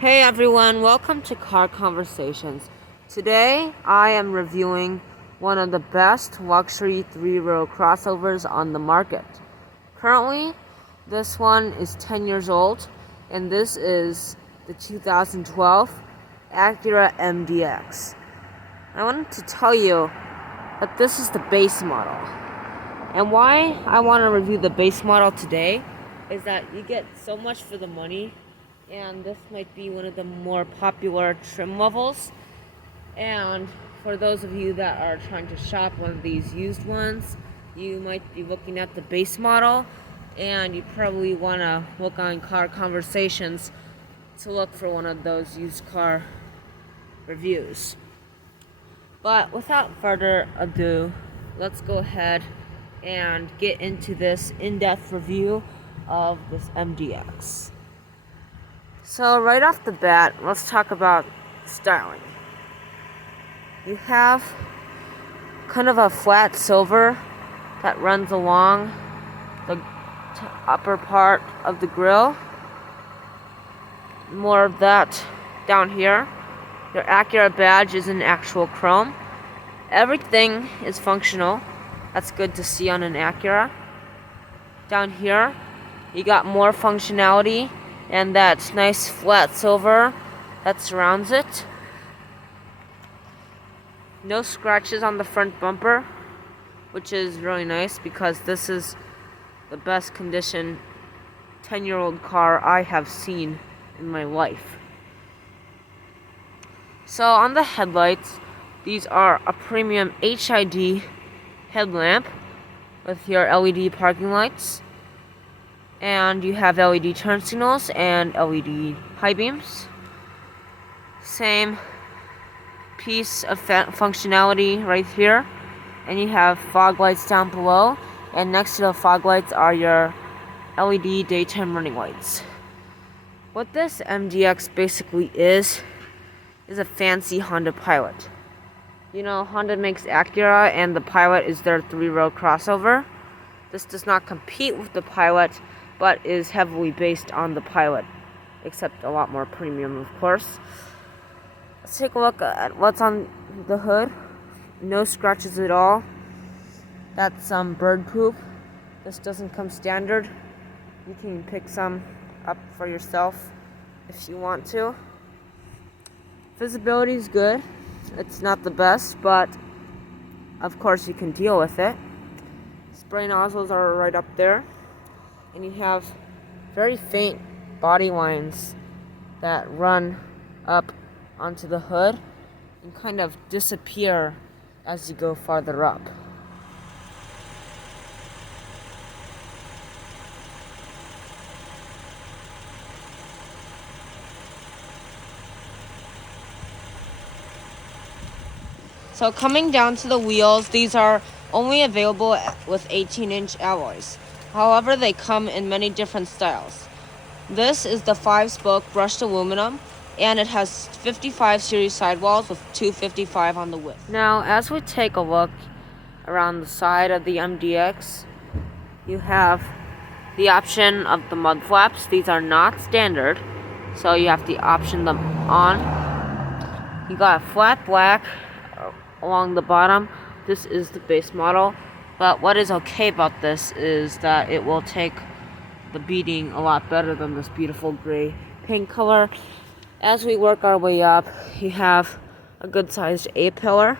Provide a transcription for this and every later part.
Hey everyone, welcome to Car Conversations. Today I am reviewing one of the best luxury 3-row crossovers on the market. Currently, this one is 10 years old, and this is the 2012 Acura MDX. I wanted to tell you that this is the base model. And why I want to review the base model today is that you get so much for the money, and this might be one of the more popular trim levels. And for those of you that are trying to shop one of these used ones, you might be looking at the base model, and you probably want to look on Car Conversations to look for one of those used car reviews. But without further ado, let's go ahead and get into this in-depth review of this MDX. So right off the bat, let's talk about styling. You have kind of a flat silver that runs along the upper part of the grille. More of that down here. Your Acura badge is in actual chrome. Everything is functional. That's good to see on an Acura. Down here, you got more functionality and that nice flat silver that surrounds it. No scratches on the front bumper, which is really nice because this is the best condition 10-year-old car I have seen in my life. So on the headlights, these are a premium HID headlamp with your LED parking lights. And you have LED turn signals and LED high beams. Same piece of functionality right here. And you have fog lights down below. And next to the fog lights are your LED daytime running lights. What this MDX basically is a fancy Honda Pilot. You know, Honda makes Acura and the Pilot is their 3-row crossover. This does not compete with the Pilot, but is heavily based on the Pilot, except a lot more premium, of course. Let's take a look at what's on the hood. No scratches at all. That's some bird poop. This doesn't come standard. You can pick some up for yourself if you want to. Visibility is good. It's not the best, but of course you can deal with it. Spray nozzles are right up there. And you have very faint body lines that run up onto the hood and kind of disappear as you go farther up. So coming down to the wheels, these are only available with 18-inch alloys. However, they come in many different styles. This is the 5-spoke brushed aluminum, and it has 55 series sidewalls with 255 on the width. Now, as we take a look around the side of the MDX, you have the option of the mud flaps. These are not standard, so you have to option them on. You got flat black along the bottom. This is the base model. But what is okay about this is that it will take the beating a lot better than this beautiful gray paint color. As we work our way up, you have a good-sized A-pillar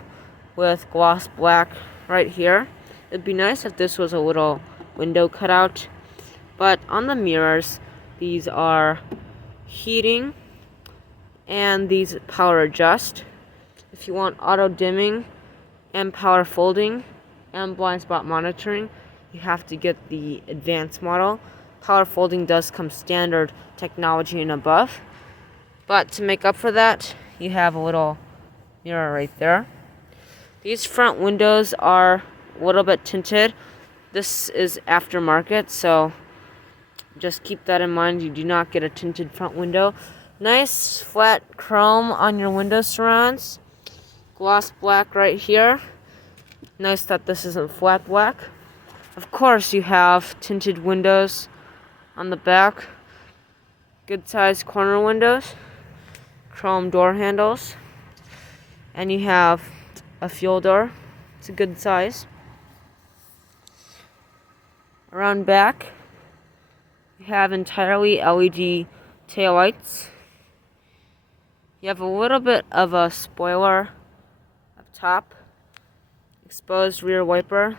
with gloss black right here. It'd be nice if this was a little window cutout. But on the mirrors, these are heating and these power adjust. If you want auto dimming and power folding and blind spot monitoring, you have to get the advanced model. Power folding does come standard technology and above, but to make up for that, you have a little mirror right there. These front windows are a little bit tinted. This is aftermarket, so just keep that in mind. You do not get a tinted front window. Nice flat chrome on your window surrounds. Gloss black right here. Nice that this isn't flat black. Of course, you have tinted windows on the back. Good sized corner windows. chrome door handles, and you have a fuel door. It's a good size. Around back, you have entirely LED taillights. You have a little bit of a spoiler up top, exposed rear wiper.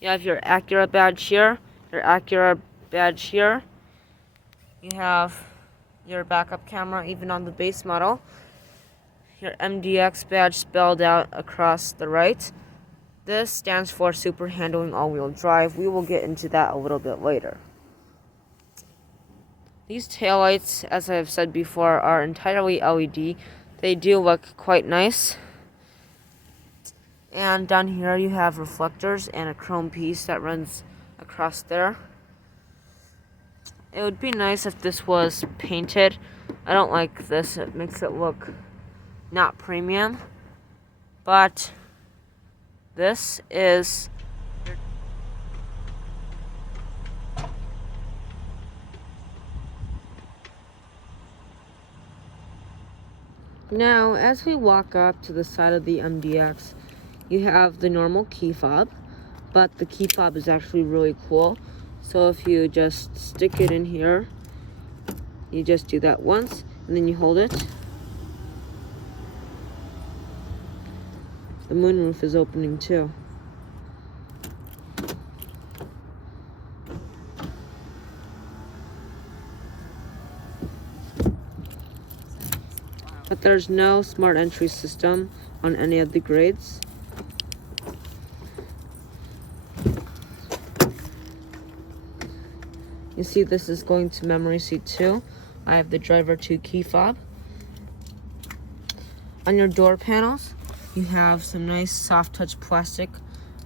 You have your Acura badge here, your Acura badge here. You have your backup camera even on the base model. Your MDX badge spelled out across the right. This stands for Super Handling All-Wheel Drive. We will get into that a little bit later. These taillights, as I have said before, are entirely LED. They do look quite nice. And down here you have reflectors and a chrome piece that runs across there. It would be nice if this was painted. I don't like this. It makes it look not premium. But this is now, as we walk up to the side of the MDX, you have the normal key fob, but the key fob is actually really cool. So if you just stick it in here, you just do that once, and then you hold it. The moonroof is opening too. But there's no smart entry system on any of the grades. You see this is going to memory seat 2. I have the driver 2 key fob. On your door panels, you have some nice soft touch plastic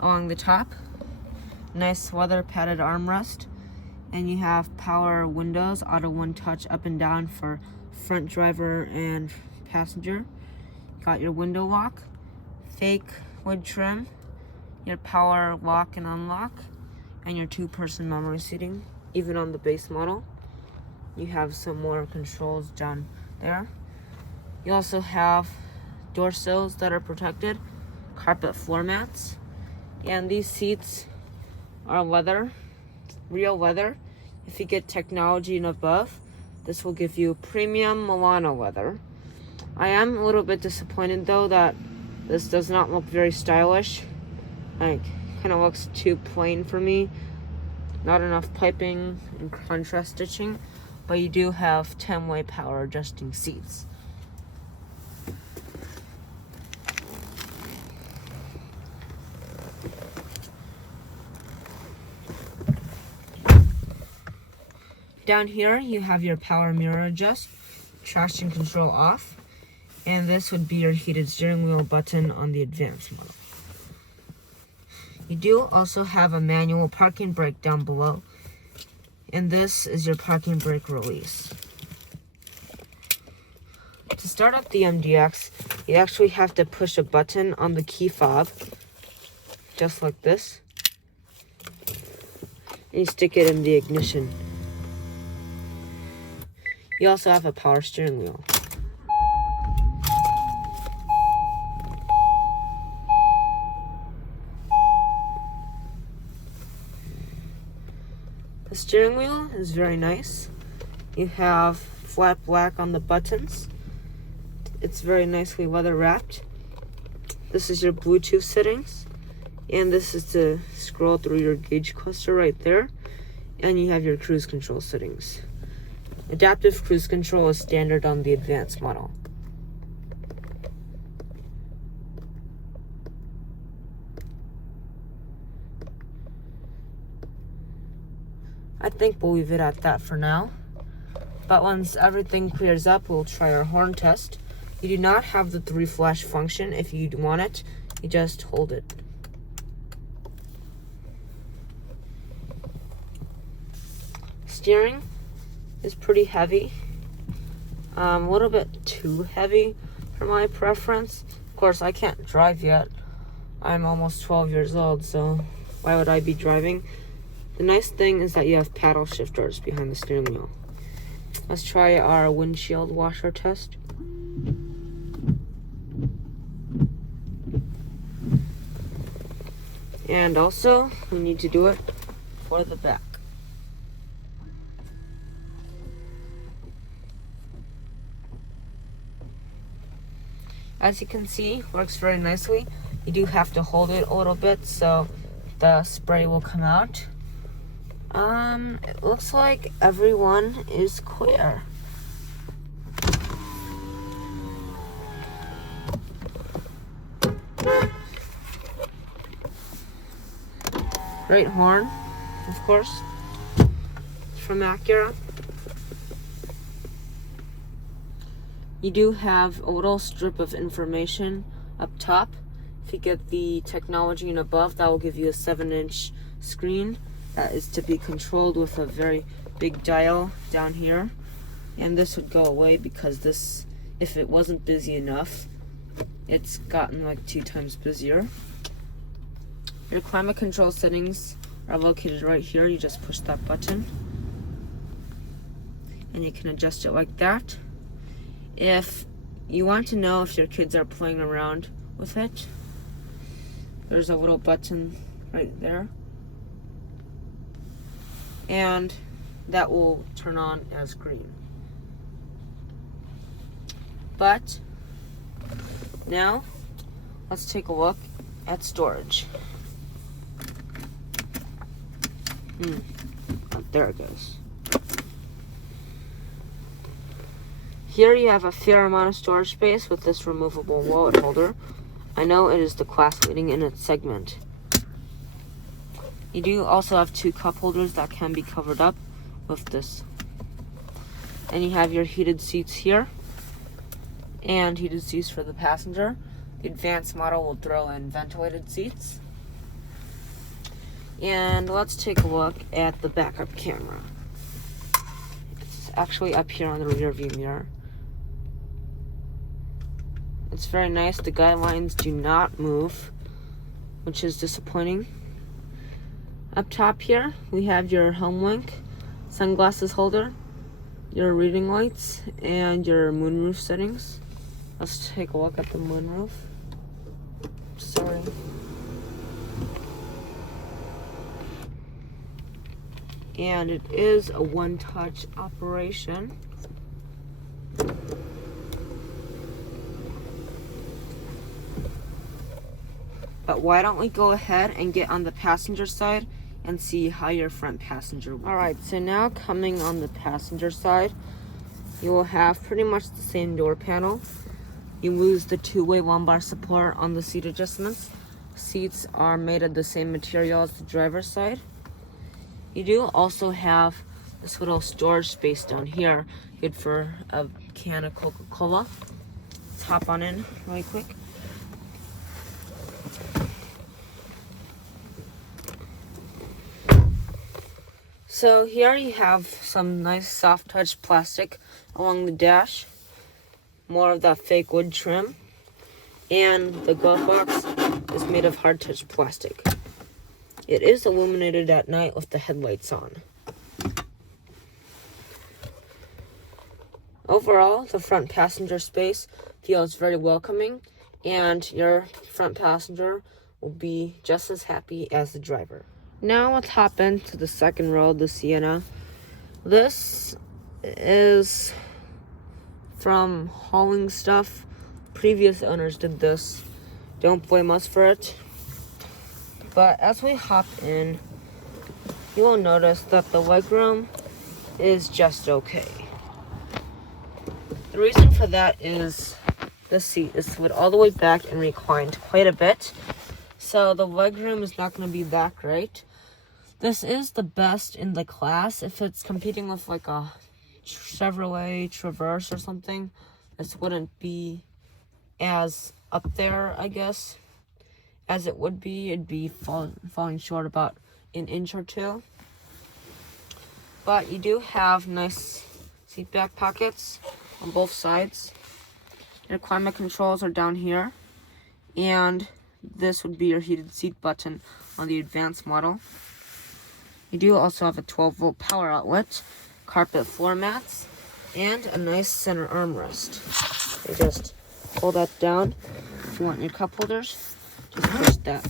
along the top. Nice leather padded armrest. And you have power windows, auto one touch up and down for front driver and passenger. Got your window lock, fake wood trim, your power lock and unlock, and your 2-person memory seating. Even on the base model, you have some more controls down there. You also have door sills that are protected, carpet floor mats, and these seats are leather, real leather. If you get technology and above, this will give you premium Milano leather. I am a little bit disappointed though that this does not look very stylish. Like, kind of looks too plain for me. Not enough piping and contrast stitching, but you do have 10-way power adjusting seats. Down here you have your power mirror adjust, traction control off, and this would be your heated steering wheel button on the advanced model. You do also have a manual parking brake down below, and this is your parking brake release. To start up the MDX, you actually have to push a button on the key fob, just like this, and you stick it in the ignition. You also have a power steering wheel. The steering wheel is very nice. You have flat black on the buttons. It's very nicely leather wrapped. This is your Bluetooth settings, and this is to scroll through your gauge cluster right there, and you have your cruise control settings. Adaptive cruise control is standard on the advanced model. I think we'll leave it at that for now. But once everything clears up, we'll try our horn test. You do not have the 3 flash function. If you want it, you just hold it. Steering is pretty heavy. A little bit too heavy for my preference. Of course, I can't drive yet. I'm almost 12 years old, so why would I be driving? The nice thing is that you have paddle shifters behind the steering wheel. Let's try our windshield washer test. And also, we need to do it for the back. As you can see, works very nicely. You do have to hold it a little bit so the spray will come out. It looks like everyone is clear. Great horn, of course, from Acura. You do have a little strip of information up top. If you get the technology and above, that will give you a 7-inch screen that is to be controlled with a very big dial down here. And this would go away because this, if it wasn't busy enough, it's gotten like 2 times busier. Your climate control settings are located right here. You just push that button and you can adjust it like that. If you want to know if your kids are playing around with it, there's a little button right there, and that will turn on as green. But now let's take a look at storage. There it goes. Here you have a fair amount of storage space with this removable wallet holder. I know it is the class leading in its segment. You do also have 2 cup holders that can be covered up with this. And you have your heated seats here and heated seats for the passenger. The advanced model will throw in ventilated seats. And let's take a look at the backup camera. It's actually up here on the rear view mirror. It's very nice. The guidelines do not move, which is disappointing. Up top here, we have your home link, sunglasses holder, your reading lights, and your moonroof settings. Let's take a look at the moonroof. Sorry. And it is a one-touch operation. But why don't we go ahead and get on the passenger side and see how your front passenger will. Alright, so now coming on the passenger side, you will have pretty much the same door panel. You lose the 2-way lumbar support on the seat adjustments. Seats are made of the same material as the driver's side. You do also have this little storage space down here, good for a can of Coca-Cola. Let's hop on in really quick. So here you have some nice soft touch plastic along the dash, more of that fake wood trim, and the glove box is made of hard touch plastic. It is illuminated at night with the headlights on. Overall, the front passenger space feels very welcoming, and your front passenger will be just as happy as the driver. Now let's hop into the second row of the Sienna. This is from hauling stuff. Previous owners did this. Don't blame us for it. But as we hop in, you will notice that the legroom is just okay. The reason for that is the seat is slid all the way back and reclined quite a bit. So the legroom is not going to be that great. This is the best in the class. If it's competing with like a Chevrolet Traverse or something, this wouldn't be as up there, I guess, as it would be. It'd be falling short about an inch or two. But you do have nice seat back pockets on both sides. Your climate controls are down here, and this would be your heated seat button on the advanced model. You do also have a 12-volt power outlet, carpet floor mats, and a nice center armrest. You just pull that down. If you want your cup holders, just push that.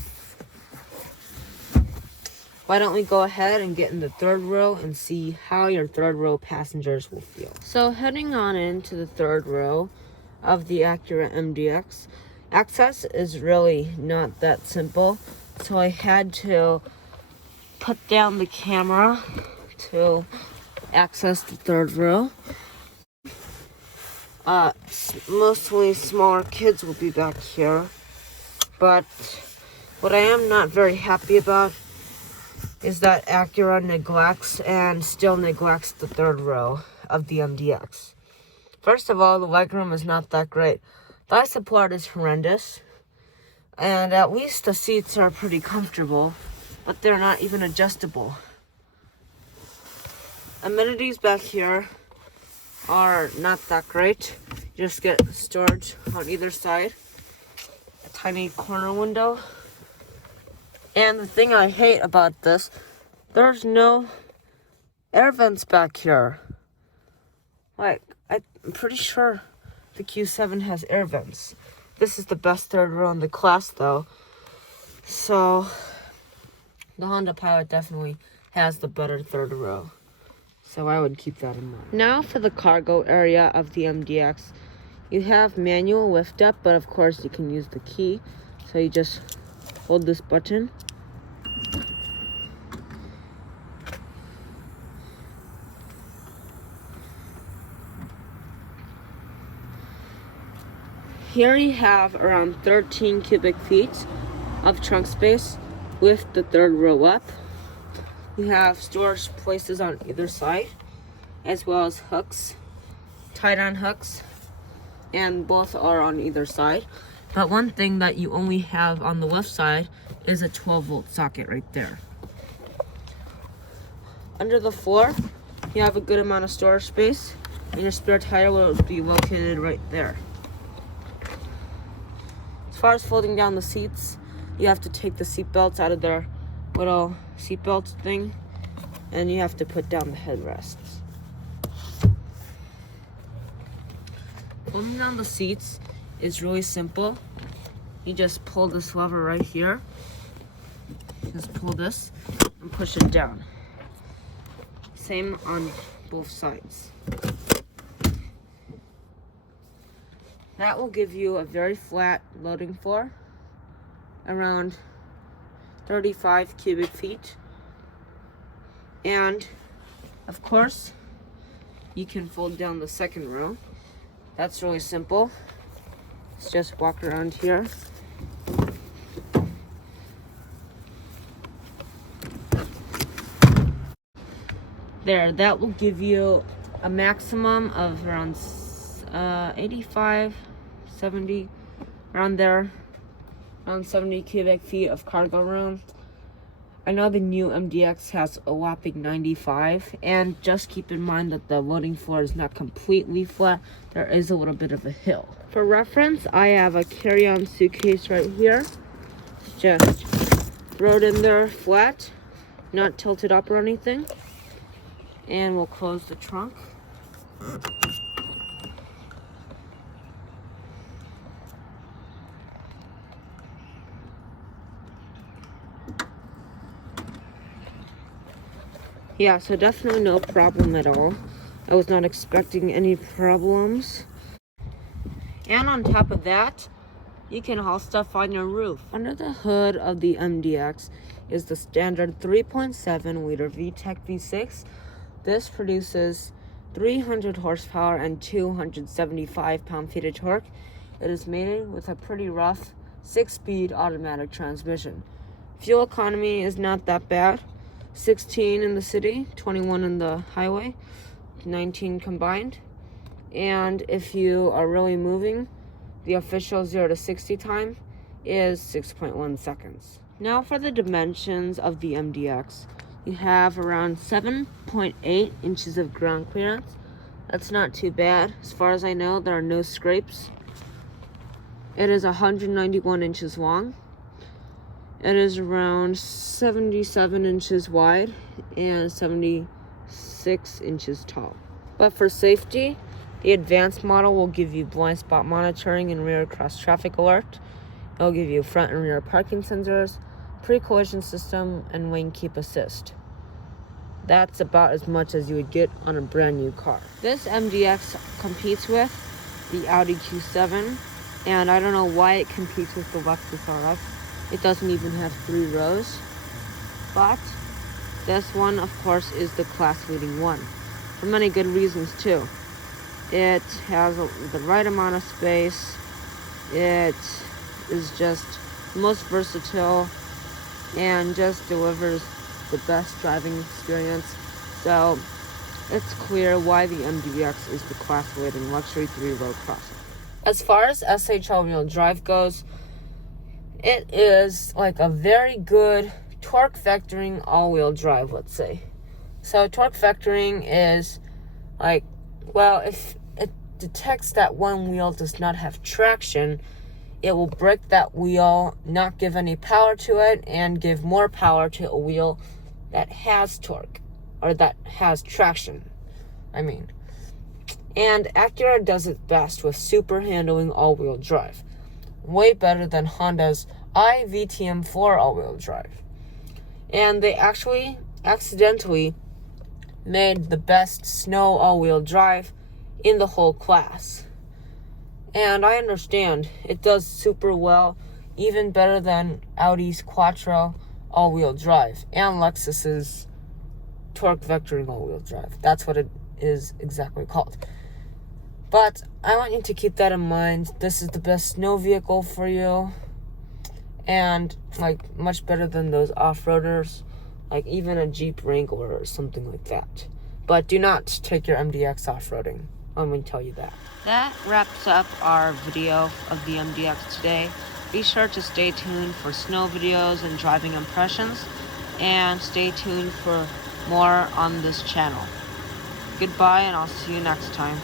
Why don't we go ahead and get in the third row and see how your third row passengers will feel. So heading on into the third row of the Acura MDX, access is really not that simple. So I had to put down the camera to access the third row. Mostly smaller kids will be back here. But what I am not very happy about is that Acura neglects the third row of the MDX. First of all, the legroom is not that great. Thigh support is horrendous, and at least the seats are pretty comfortable, but they're not even adjustable. Amenities back here are not that great. You just get storage on either side, a tiny corner window. And the thing I hate about this, there's no air vents back here. Like, I'm pretty sure the Q7 has air vents. This is the best third row in the class, though. So, the Honda Pilot definitely has the better third row. So I would keep that in mind. Now for the cargo area of the MDX. You have manual lift up, but of course you can use the key. So you just hold this button. Here you have around 13 cubic feet of trunk space with the third row up. You have storage places on either side, as well as hooks, tied-on hooks, and both are on either side. But one thing that you only have on the left side is a 12-volt socket right there. Under the floor, you have a good amount of storage space, and your spare tire will be located right there. As far as folding down the seats, you have to take the seat belts out of their little seat belt thing, and you have to put down the headrests. Folding down the seats is really simple. You just pull this lever right here. Just pull this and push it down. Same on both sides. That will give you a very flat loading floor, around 35 cubic feet. And of course, you can fold down the second row. That's really simple. Let's just walk around here. There, that will give you a maximum of around 85, 70, around there, around 70 cubic feet of cargo room. I know the new MDX has a whopping 95, and just keep in mind that the loading floor is not completely flat. There is a little bit of a hill. For reference, I have a carry-on suitcase right here. Just throw it in there flat, not tilted up or anything. And we'll close the trunk. Yeah, so definitely no problem at all. I was not expecting any problems. And on top of that, you can haul stuff on your roof. Under the hood of the MDX is the standard 3.7 liter I-VTEC V6. This produces 300 horsepower and 275 pound-feet of torque. It is mated with a pretty rough 6-speed automatic transmission. Fuel economy is not that bad. 16 in the city, 21 in the highway, 19 combined. And if you are really moving, the official 0 to 60 time is 6.1 seconds. Now for the dimensions of the MDX. You have around 7.8 inches of ground clearance. That's not too bad. As far as I know, there are no scrapes. It is 191 inches long. It is around 77 inches wide and 76 inches tall. But for safety, the advanced model will give you blind spot monitoring and rear cross traffic alert. It'll give you front and rear parking sensors, pre-collision system, and lane keep assist. That's about as much as you would get on a brand new car. This MDX competes with the Audi Q7, and I don't know why it competes with the Lexus RX. It doesn't even have 3 rows, but this one, of course, is the class-leading one, for many good reasons too. It has the right amount of space. It is just the most versatile and just delivers the best driving experience. So it's clear why the MDX is the class-leading luxury 3-row crossover. As far as SH all-wheel drive goes, it is like a very good torque vectoring all-wheel drive, let's say. So torque vectoring is like, well, if it detects that one wheel does not have traction, it will break that wheel, not give any power to it, and give more power to a wheel that has torque, or that has traction, And Acura does it best with super handling all-wheel drive. Way better than Honda's I-VTEC V6 all-wheel drive. And they actually accidentally made the best snow all-wheel drive in the whole class. And I understand it does super well, even better than Audi's Quattro all-wheel drive and Lexus's torque vectoring all-wheel drive. That's what it is exactly called. But I want you to keep that in mind. This is the best snow vehicle for you, and like much better than those off-roaders, like even a Jeep Wrangler or something like that. But do not take your MDX off-roading. I'm going to tell you that. That wraps up our video of the MDX today. Be sure to stay tuned for snow videos and driving impressions, and stay tuned for more on this channel. Goodbye, and I'll see you next time.